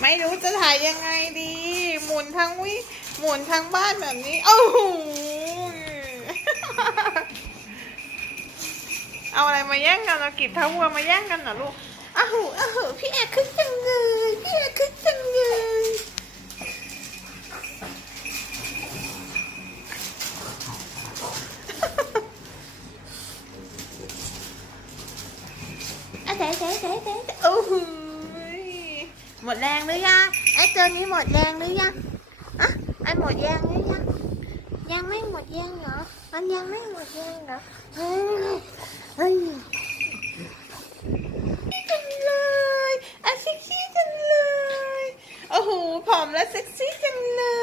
ไม่รู้จะถ่ายยังไงดี หมุนทั้งวิหมุนทั้งบ้านแบบนี้ โอ้โหเอาอะไรมาแย่งกันเอากีบเท้าวัวมาแย่งกันเหรอลูกอ้าวอ้าวพี่แอกคึกจังเลยพี่แอกคึกจังเลยอะเจ๊เจ๊เจ๊เจ๊โอ้โหย หมดแรงหรือยังไอ้ตัวนี้หมดแรงหรือยังอะไอ้หมดแรงหรือยังยังไม่หมดแรงเหรอมันยังไม่หมดแรงเหรอเฮ้ยเฮ้ยจังเลยอะเซ็กซี่จังเลยโอ้โหผอมแล้วเซ็กซี่จังเลย